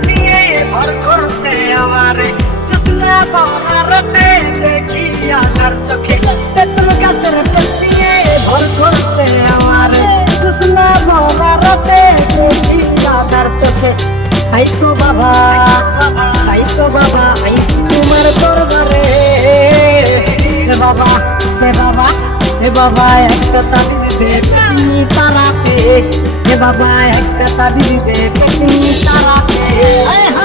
নিয়ে ভর করছে আমারে চুসনা বরারতে দেখি আনার চোখে তেতুল গাছের নিয়ে ভর করছে আমারে চুসনা বরারতে দেখি আনার চোখে আই তো বাবা আই তো বাবা আই তোমার দরবারে এ বাবা এ বাবা এ বাবা একটা তাবিজ দে তুমি তারাতে এ বাবা একটা তাবিজ দে তুমি একটা হায় হায় হায়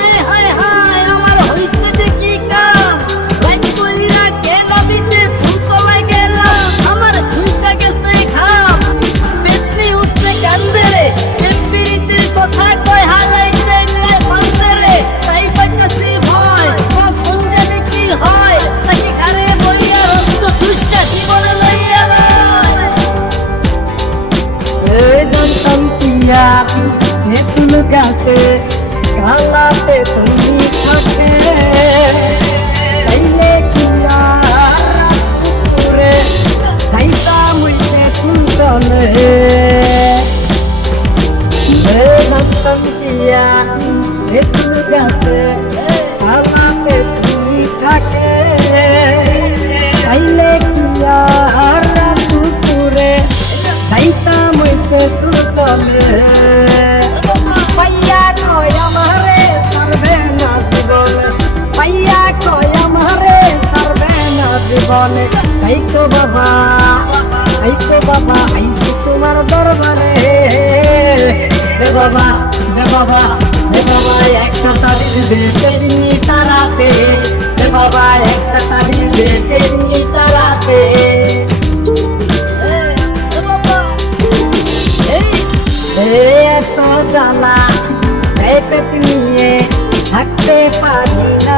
কিয়া ফুল গাছে গালাতে তুমি থাকে তাইলে তেঁতুল তলে এই জানতাম কিয়া তেঁতুল গাছে জীবনে তাই তো বাবা, তাই তো বাবা আইসি তোমার দরবারে। হে বাবা হে বাবা হে বাবা, একটা তাবিজ দে তেমনি তারাতে। হে বাবা, একটা তাবিজ দে তেমনি তারাতে। এত জ্বালা, এই নিয়ে থাকতে পারি না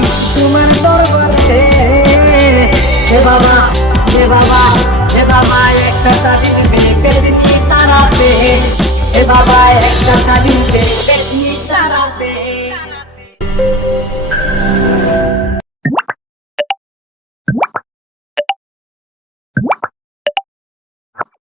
তোমার দরবারে হে বাবা হে বাবা হে বাবা, একটা তালিম বেকের নিয়ে তারাতে। হে বাবা, একটা তালিম বেকের নিয়ে তারাতে।